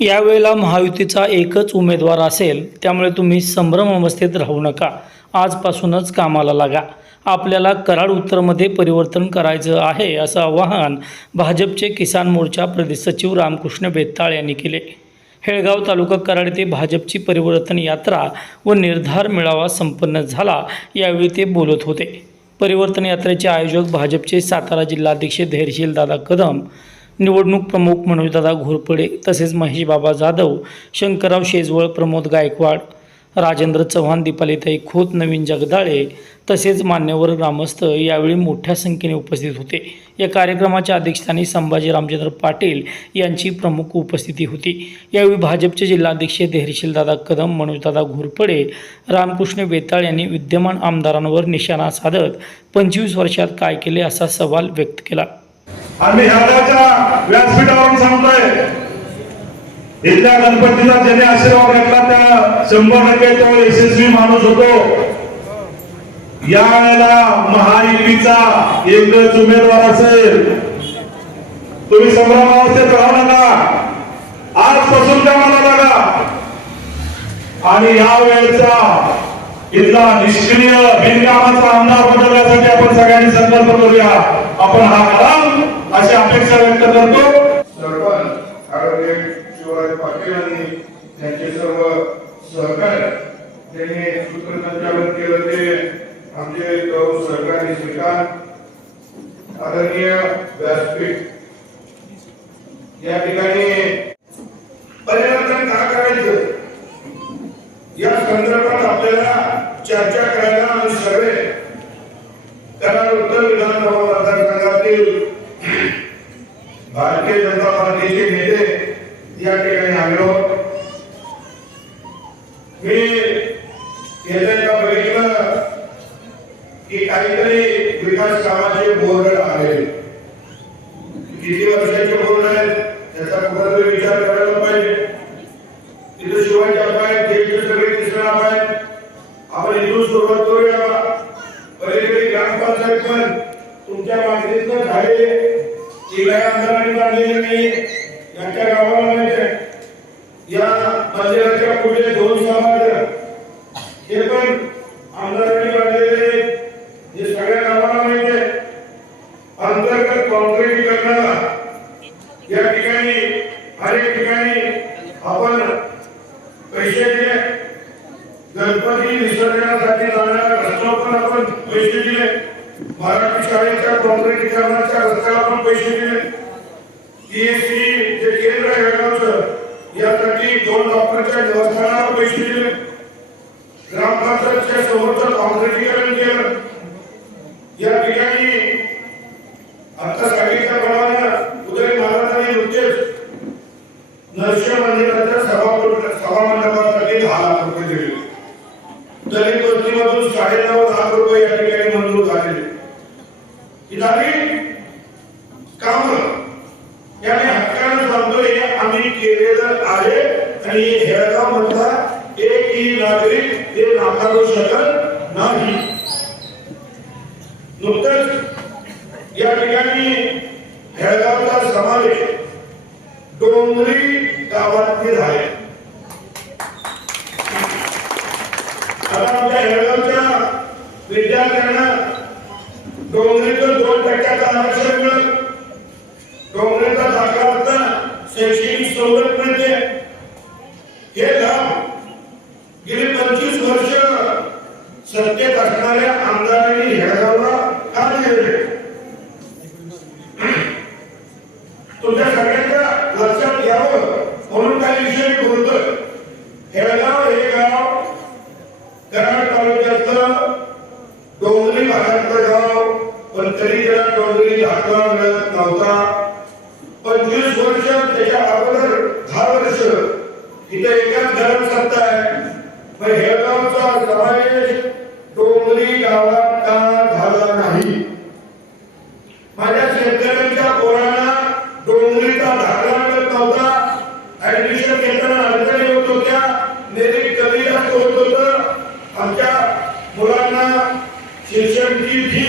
यावेळेला महायुतीचा एकच उमेदवार असेल त्यामुळे तुम्ही संभ्रम अवस्थेत राहू नका. आजपासूनच कामाला लागा. आपल्याला कराड उत्तरमध्ये परिवर्तन करायचं आहे असं आवाहन भाजपचे किसान मोर्चा प्रदेश सचिव रामकृष्ण बेत्ताळ यांनी केले. हेळगाव तालुका कराड येथे भाजपची परिवर्तन यात्रा व निर्धार मेळावा संपन्न झाला यावेळी ते बोलत होते. परिवर्तन यात्रेचे आयोजक भाजपचे सातारा जिल्हाध्यक्ष धैर्यशील दादा कदम निवडणूक प्रमुख मनोजदादा घोरपडे तसेच महेश बाबा जाधव शंकरराव शेजवळ प्रमोद गायकवाड राजेंद्र चव्हाण दीपालीताई खोत नवीन जगदाळे तसेच मान्यवर ग्रामस्थ यावेळी मोठ्या संख्येने उपस्थित होते. या कार्यक्रमाच्या अध्यक्षस्थानी संभाजी रामचंद्र पाटील यांची प्रमुख उपस्थिती होती. यावेळी भाजपचे जिल्हाध्यक्ष धैर्यशीलदादा कदम मनोजदादा घोरपडे रामकृष्ण बेताळ यांनी विद्यमान आमदारांवर निशाणा साधत पंचवीस वर्षात काय केले असा सवाल व्यक्त केला. आम्ही हरदाच्या व्यासपीठावरून सांगतोय इथल्या गणपतीचा ज्याने आशीर्वाद घेतला त्या शंभर टक्के तो यशस्वी माणूस होतो. या वेळेला महायुतीचा एकच उमेदवार असेल. तुम्ही संभ्रमावस्थेत राहू नका. आजपासून कामाला लागा. आणि या वेळेचा इथला निष्क्रिय बिनकामाचा आमदार बदलण्यासाठी आपण सगळ्यांनी संकल्प करूया. आपण हा कराल अशी अपेक्षा व्यक्त करतो. सरपंच आरोग्य शिवराज पाटील आणि त्यांचे सर्व सहकारी त्यांनी सूत्रसंचालन केलं ते आमचे गौरव सरकारी श्रीकांत आदरणीय व्यासपीठ. या ठिकाणी परिवर्तन का करायचं? या संदर्भात आपल्याला चर्चा करायला आणि सर्वे. त्याला उत्तर विधानसभा मतदारसंघातील भारतीय जनता पार्टीचे नेते या ठिकाणी आलो मी येत्या बघितलं की विकास बोर्ड आले किती बोर्ड आहेत विचार करायला की काही आमदारांनी बांधलेले नाही यांच्या गावाला माहिती आहे. या मंदिराच्या पुढे दोन समाज हे पण आमदारांनी बांधलेले आहेत. हे सगळ्या गावाला माहिती आहे अंतर्गत काँक्रिटीकरणाला या ठिकाणी अनेक ठिकाणी आपण पैसे दिले गणपती विसर्जनासाठी जाणाऱ्या रस्त्यावर पण आपण पैसे दिले मराठी शाळेच्या काँक्रिटीकरणाच्या रस्त्याला पण पैसे दिले टीएससी जे केंद्र आहे बेळगावचं यासाठी दोन डॉक्टरच्या देवस्थानाला पैसे दिले ग्रामपंचायतच्या समोरचं काँक्रिटीकरण केलं या ठिकाणी आता सांगितल्याप्रमाणे उदय महाराजांनी नुकतेच नरसिंह मंदिराच्या सभा सभामंडपासाठी दहा लाख रुपये दिले दलित वस्तीमधून साडेनऊ लाख रुपये या ठिकाणी मंजूर झालेले ही झाली काम याने हक्कानं सांगतोय हे आम्ही केलेलं आहे आणि हे हेळगाव मधला एकही नागरिक हे नाकारू शकत नाही नुकतंच या ठिकाणी हेळगावचा समावेश डोंगरी गावातील आहे आता आमच्या हेळगावच्या विद्यार्थ्यांना डोंगरीचं दोन टक्क्याचं आरक्षण मिळेल डोंगरीचा दाखला असताना शैक्षणिक सवलत मिळते. हे लाभ गेली पंचवीस वर्ष सत्तेत असणाऱ्या आमदारांनी हेळगाव का दिले तुमच्या सगळ्यांच्या लक्षात घ्यावं म्हणून काही विषय मी बोलतोय. हेळगाव हे गाव कराड तालुक्यातलं डोंगरी भागातलं गाव पण तरी त्याला डोंगरी दाखला मिळत नव्हता. पंचवीस वर्ष त्याच्या अगोदर दहा वर्ष इथे एकाच धरण सत्ता आहे. मग हेळगावचा समावेश डोंगरी गावात का झाला नाही माझ्या शेतकऱ्यांच्या पोरांना डोंगरीचा दाखला मिळत नव्हता ऍडमिशन घेताना अडचणी होत होत्या मेरिट कमी जास्त होत होतं आमच्या मुलांना शिक्षणची फी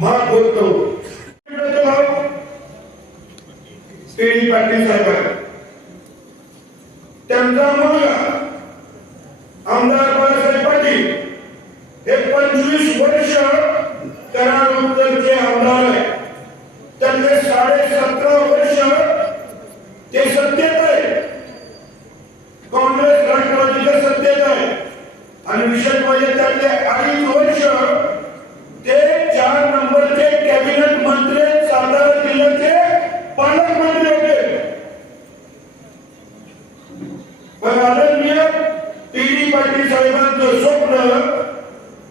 महाग होतो पेढी पाटील साहेब त्यांचा मुलगा आमदार बाळासाहेब पाटील हे पंचवीस वर्ष कराड उत्तरचे आमदार आहे त्यांचे साडे सतरा वर्ष ते सत्तेत आहे काँग्रेस राष्ट्रवादीच्या सत्तेत आहे आणि विशेष म्हणजे त्यातले अडीच वर्ष ते चार नंबरचे कॅबिनेट मंत्री सातारा जिल्ह्याचे पालकमंत्री होते पण आदरणीय टी डी पाटील साहेबांचं स्वप्न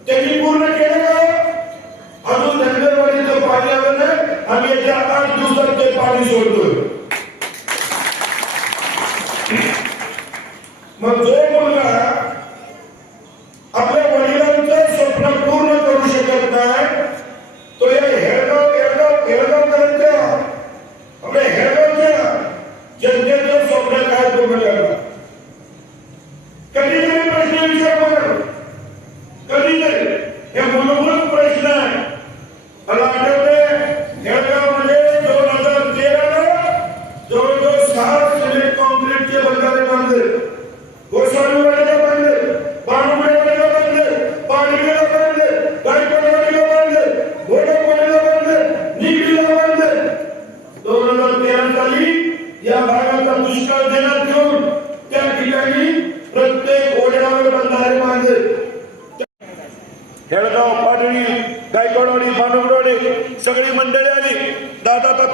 त्यांनी पूर्ण केलं का अजून धनगरवाडीचं पाणी आलं नाही आम्ही येत्या आठ दिवसात ते पाणी सोडतोय मग जो मुलगा आपल्या वडिलांचं स्वप्न पूर्ण करू शकत नाही तो या हेळगाव हेळगाव हेळगावकरांच्या आपल्या हेळगावच्या जनतेचं स्वप्न काय पूर्ण करणार कधीतरी प्रश्न विचार कर कधीतरी हे मूलभूत प्रश्न आहे मला आठवतंय हेळगावमध्ये दोन हजार तेराला जवळजवळ सहा सिमेंट कॉन्क्रीटचे बंधारे बांधले गोस्वामीवाडीला बांधले बाणुगडवाडीला बांधले पाडवीला बांधले गायकवाडवाडीला बांधले घोडकवाडीला बांधले निगडीला बांधले दोन हजार तेरा साली या भागाचा दुष्काळ देण्यात घेऊन त्या ठिकाणी प्रत्येक ओढ्यावर बंधारे बांधले हेळगाव पाटणी गायकवाडवाडी भानुगडवाडी सगळी मंडळी आली दादा आता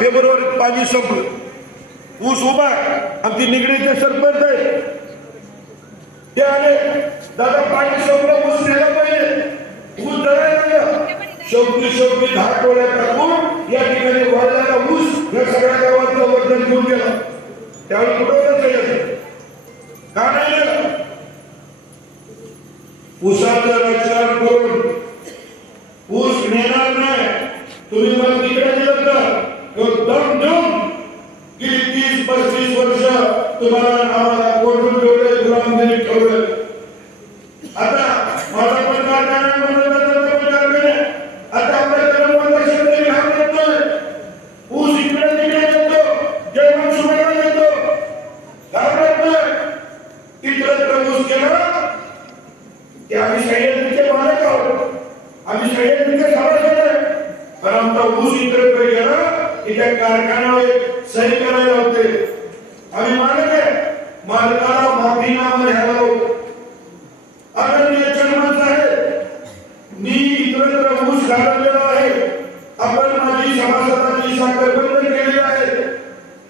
फेब्रुवारीत पाणी संपलं. ऊस उभा आमची निगडीचे सरपंच आहे ते आले. दादा पाणी संपलं ऊस नेला पाहिजे. ऊस दळायला शेवटी शेवटी दहा टोळ्या टाकून या ठिकाणी वाढलेला ऊस या सगळ्या गावातलं वर्धन घेऊन गेला. त्यावेळी कुठं का नाही गेला? ऊसाचं रक्षण करून ऊस नेणार नाही. तुम्ही मग तिकडे दिलं तर. दम देऊ तीस पस्तीस वर्ष तुम्हाला आम्हाला कोठून ठेवले गुलामगिरी ठेवले आता माझा पण कारखाना आहे, म्हणून त्याचा पण कारखाना आहे. आता आपल्याकडे पंधरा शेतकरी घाम करतोय ऊस इकडे तिकडे देतो जयवंत सुमेला देतो घाबरत नाही इकडे ऊस केला की आम्ही सह्याद्रीचे मालक आहोत आम्ही सह्याद्रीचे सभासद आहे पण आमचा ऊस इकडे गेला की त्या कारखान्यावर एक सही करायला होते आम्ही मालक आहे मालकाला माफीनामा घ्यायला होतो आदरणीय चेअरमन साहेब मी इतरत्र आहे. आपण माझी सभासदाची साखर केली केलेली आहे.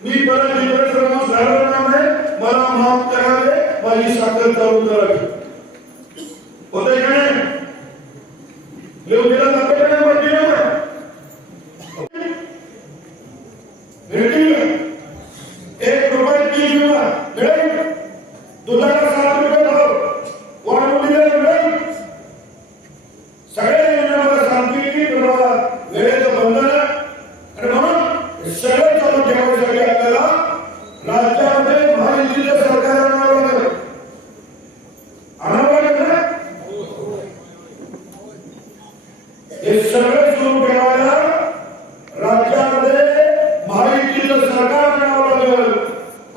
मी परत इतरत्र ऊस घालवणार आहे. मला माफ करावे माझी साखर चालू करावी होतंय का नाही येऊ दिला जातो का नाही वरती ना भेटतील का? एक रुपये तीस विमा मिळेल दुधाला सात रुपये भाव वाढवलेला मिळेल सगळ्या योजना मला सांगतील की तुम्हाला वेळेचं बंधन आहे. आणि म्हणून हे सगळं चालू ठेवण्यासाठी आपल्याला राज्यामध्ये महायुतीचं सरकार आणावं लागेल आणावं लागेल ना हे सगळं सुरू ठेवायला राज्यामध्ये महायुतीचं सरकार आणावं लागेल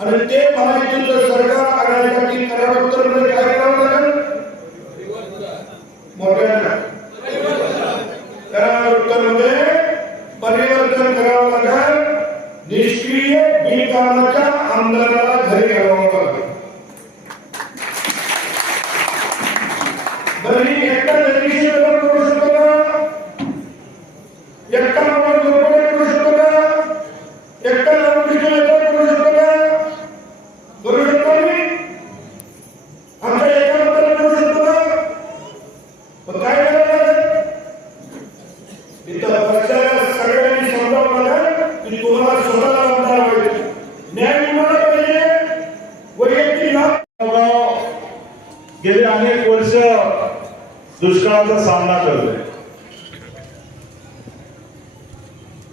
आणि ते महायुतीचं सरकार आणण्यासाठी कराड उत्तरमध्ये काय करावं लागेल मोठ्यानं कराड उत्तरमध्ये परिवर्तन करावं लागेल निष्क्रिय बिनकामाच्या आमदाराला घरी घालावं लागेल. एकटा निर्देशी व्यवहार करू शकतो का? एकटा माणूस दुर्बळ करू शकतो का? एकटा नामविष्णू व्यवहार करू शकतो का? करू शकतो मी. आमच्या एका मताला करू शकतो का? मग काय लागेल? इथं पक्षाला सगळ्यांनी समजावं लागेल की तुम्हाला स्वतःला आमदार व्हायचे न्याय मिळाला पाहिजे वैयक्तिक लाभ गाव गेले अनेक वर्ष दुष्काळाचा सामना करतोय.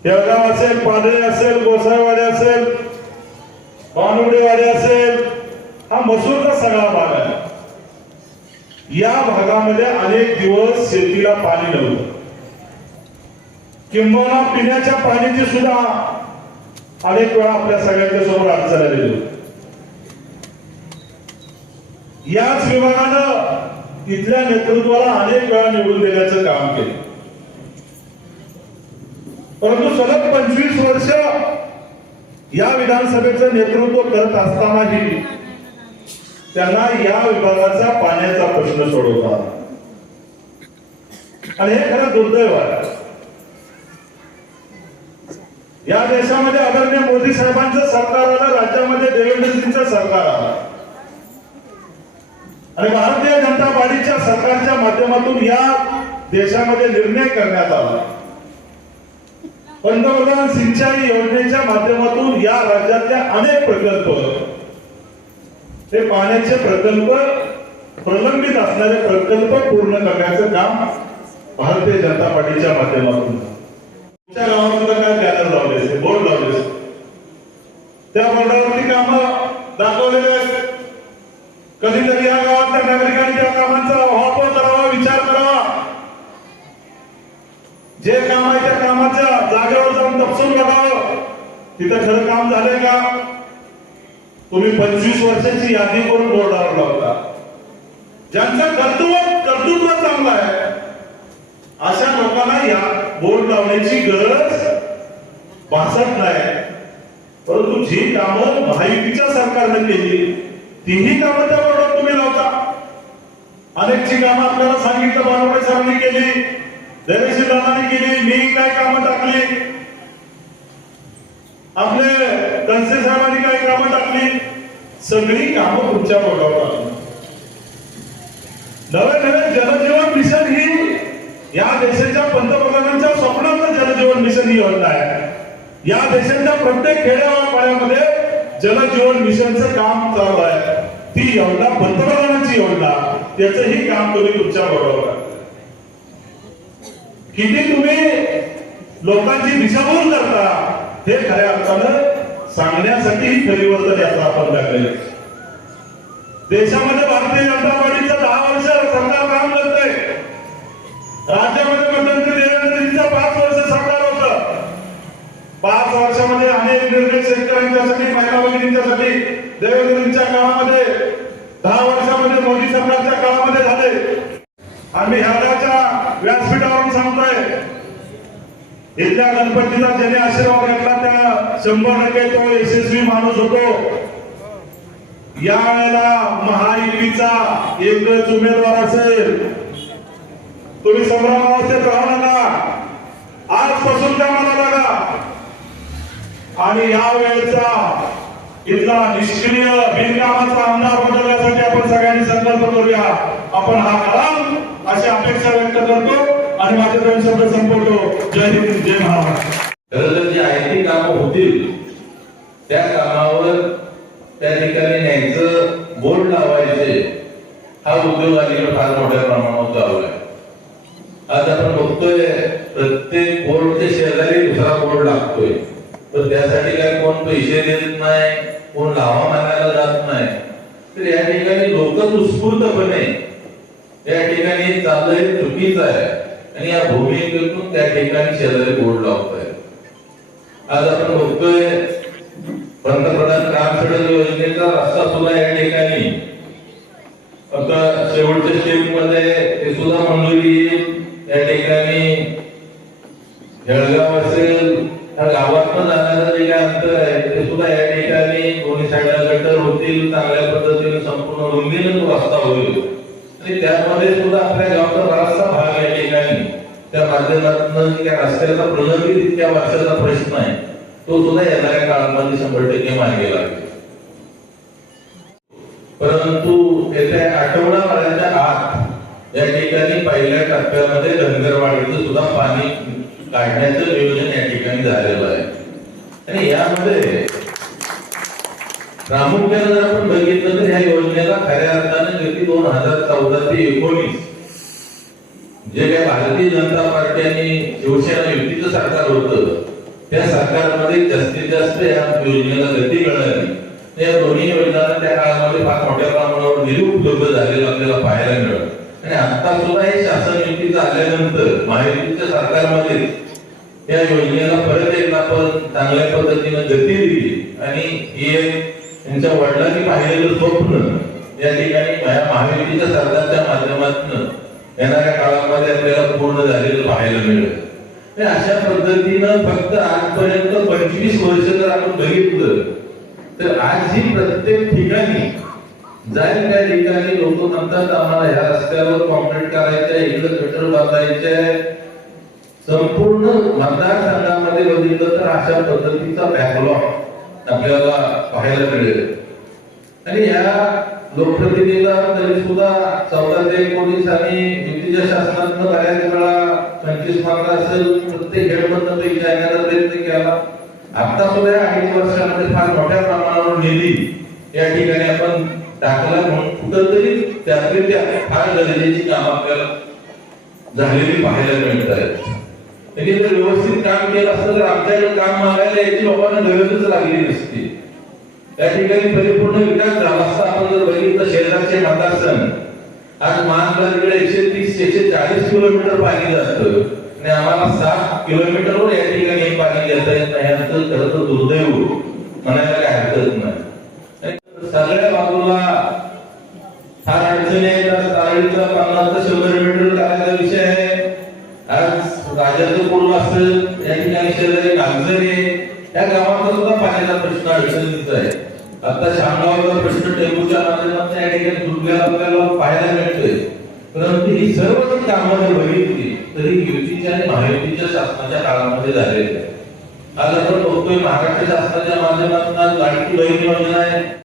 जळगाव असेल पाडळे असेल गोसाईवाडी असेल पानुडेवाडी असेल हा मसूरचा सगळा भाग आहे. या भागामध्ये अनेक दिवस शेतीला पाणी नव्हतं. किंबहुना पिण्याच्या पाण्याची सुद्धा अनेक वेळा आपल्या सगळ्यांच्या समोर अडचण आलेली होती. याच विभागानं तिथल्या नेतृत्वाला अनेक वेळा निवडून देण्याचं काम केलं. परंतु सलग पंचवीस वर्ष या विधानसभेचं नेतृत्व करत असतानाही त्यांना या विभागाचा पाण्याचा प्रश्न सोडवता आणि हे खरं दुर्दैव आहे. या देशामध्ये आदरणीय मोदी साहेबांचं सरकार आलं राज्यामध्ये देवेंद्रजींचं सरकार आलं. आणि भारतीय जनता पार्टीच्या सरकारच्या माध्यमातून या देशामध्ये निर्णय करण्यात आला. पंतप्रधान सिंचाई योजनेच्या माध्यमातून या राज्यातल्या अनेक प्रकल्प हे पाण्याचे प्रकल्प प्रलंबित असणारे प्रकल्प पूर्ण करण्याचं काम भारतीय जनता पार्टीच्या माध्यमातून. तुमच्या गावामध्ये काय बॅनर लावले असते? बोर्ड लावले असते. त्या बोर्डावरती काम दाखवलेले आहेत. कधीतरी या जागेवर तपसून बघावं तिथं खरं काम झालंय का? तुम्ही पंचवीस वर्षाची यादी करून बोर्डावर लावता. ज्यांचं कर्तृत्व कर्तृत्व चांगलं आहे अशा लोकांना या बोर्ड लावण्याची गरज भासत नाही. परंतु जी कामं महायुतीच्या सरकारने केली तीही कामं त्या बोर्डावर तुम्ही लावता. अनेकची कामं आपल्याला सांगितलं बानवडे सरांनी केली देवेशी दादानी केली मी काय कामं टाकली? आपले कनसे साहेबांनी काही कामं टाकली. सगळी कामं तुमच्या बोर्डावर टाकली नव्या नव्या जलजीवन मिशन ही या देशाच्या पंतप्रधानांच्या स्वप्नातलं जलजीवन मिशन ही योजना आहे. या देशाच्या प्रत्येक खेड्यापाड्यामध्ये जलजीवन मिशनचं काम चालू आहे. ती योजना पंतप्रधानांची योजना. त्याचंही काम तुम्ही तुमच्या बरोबर किती तुम्ही लोकांची दिशाभूल करता हे खऱ्या अर्थानं सांगण्यासाठी ही परिवर्तन याचा आपण टाकलेलं देशामध्ये भारतीय जनता पार्टीचा दहा वर्ष सरकार काम करते राज्यामध्ये मुख्यमंत्री देवेंद्रजींचं पाच वर्ष सरकार होत. पाच वर्षामध्ये अनेक निर्णय शेतकऱ्यांच्यासाठी महिला भगिनींच्यासाठी देवेंद्रजींच्या काळामध्ये दहा वर्षामध्ये मोदी सरकारच्या काळामध्ये झाले. आम्ही ह्याच्या व्यासपीठावरून सांगतोय इथल्या गणपतीचा ज्याने आशीर्वाद घेतला त्या शंभर टक्के तो यशस्वी माणूस होतो. या वेळेला महायुतीचा एकच उमेदवार असेल. तुम्ही संभ्रमावस्थेत राहू नका. आजपासून त्या मला लागा. आणि या वेळेचा इथला निष्क्रिय बिनकामाचा आमदार बदलण्यासाठी आपण सगळ्यांनी संकल्प करूया. आपण हा करा. आणि माझे दोन शब्द संपवतो. जय हिंद जय महाराष्ट्र. खरं तर जी आय टी कामं होतील त्या कामावर त्या ठिकाणी न्यायचं बोर्ड लावायचे हा उद्योग अलीकडे फार मोठ्या प्रमाणावर चालू आहे. आज आपण बघतोय प्रत्येक बोर्डच्या शेजारी दुसरा बोर्ड लागतोय. तर त्यासाठी काय कोण पैसे देत नाही कोण लावा मारायला जात नाही. तर या ठिकाणी लोक उत्स्फूर्तपणे या ठिकाणी चाललंय चुकीचं आहे. आणि या भूमिकेतून त्या ठिकाणी शेजारी बोर्ड लावतोय. आज आपण बघतोय पंतप्रधान ग्राम सडक योजनेचा रस्ता सुद्धा या ठिकाणी. आता शेवटच्या स्टेपमध्ये ते सुद्धा मंजुरी येईल या ठिकाणी. जळगाव असेल त्या गावातनं जाण्याचं जे काय अंतर आहे ते सुद्धा या ठिकाणी दोन्ही साईडला गटर होतील चांगल्या पद्धतीने संपूर्ण रुंदीनं रस्ता होईल. आणि त्यामध्ये सुद्धा आपल्या गावचा बराचसा भाग या ठिकाणी त्या माध्यमातून त्या रस्त्याचा प्रलंबित इतक्या वर्षाचा प्रश्न आहे. तो सुद्धा येणाऱ्या काळामध्ये शंभर टक्के मार्गी लागेल. परंतु येत्या आठवडाभराच्या आत या ठिकाणी पहिल्या टप्प्यामध्ये धनगरवाडीचं सुद्धा पाणी काढण्याचं नियोजन या ठिकाणी झालेलं आहे. आणि यामध्ये प्रामुख्याने जर आपण बघितलं तर ह्या योजनेला खऱ्या अर्थाने गती दोन हजार चौदा ते एकोणीस जे काय भारतीय जनता पार्टी आणि शिवसेना युतीचं सरकार होतं त्या सरकारमध्ये जास्तीत जास्त या योजनेला गती मिळाली. या दोन्ही योजनांना त्या काळामध्ये फार मोठ्या प्रमाणावर निधी उपलब्ध झालेलं आपल्याला पाहायला मिळत आणि आता सुद्धा हे शासन युतीचं आल्यानंतर महायुतीच्या सरकारमध्ये या योजनेला परत एकदा आपण चांगल्या पद्धतीने गती दिली. आणि हे त्यांच्या वडिलांनी पाहिलेलं स्वप्न या ठिकाणी या महायुतीच्या सरकारच्या माध्यमातून येणाऱ्या काळामध्ये आपल्याला पूर्ण झालेलं पाहायला मिळेल. ते अशा पद्धतीनं फक्त आजपर्यंत पंचवीस वर्ष जर आपण बघितलं तर आज ही प्रत्येक ठिकाणी जाईल त्या ठिकाणी लोक म्हणतात आम्हाला ह्या रस्त्यावर कॉन्क्रीट करायचंय इकडे गटर बांधायचंय. संपूर्ण मतदारसंघामध्ये बघितलं तर अशा पद्धतीचा बॅकलॉग आपल्याला पाहायला मिळेल. आणि या लोकप्रतिनिधीला तरी सुद्धा चौदा ते एकोणीस आणि युतीच्या शासनात बऱ्याच वेळा पंचवीस मार्क असेल प्रत्येक हेडमधनं पैकी आणण्याचा प्रयत्न केला. आता सुद्धा या अडीच वर्षामध्ये फार मोठ्या प्रमाणावर निधी या ठिकाणी आपण टाकला म्हणून कुठंतरी त्यातली त्या फार गरजेची काम आपल्याला झालेली पाहायला मिळत आहेत. त्यांनी जर व्यवस्थित काम केलं असतं तर आमच्याकडे काम मागायला याची लोकांना गरजच लागली नसती. त्या ठिकाणी परिपूर्ण विकास झाला असता. आपण जर बघितलं शेजारचे मतासन आज महानगराकडे एकशे तीस एकशे चाळीस किलोमीटर पाणी जातं. आणि आम्हाला सात किलोमीटरवर या ठिकाणी पाणी घेता येत नाही. याचं खरं तर दुर्दैव. म्हणायला काय हरकत नाही. सगळ्या बाजूला फार अडचणी आहेत तारळीचा पन्नास शंभर राजाचं पूर्व असेल या ठिकाणी शेजारी नागझरे या गावाचा सुद्धा पाण्याचा प्रश्न अडचणीचा आहे. आता शामगावचा प्रश्न टेंबूच्या माध्यमातून या ठिकाणी दुर्गाला आपल्याला पाहायला मिळतोय. परंतु ही सर्व जी कामं जर बघितली तरी युतीच्या आणि महायुतीच्या शासनाच्या काळामध्ये झालेली आहे आज आपण बघतोय महाराष्ट्र शासनाच्या माध्यमातून आज लाडकी बहीण योजना आहे.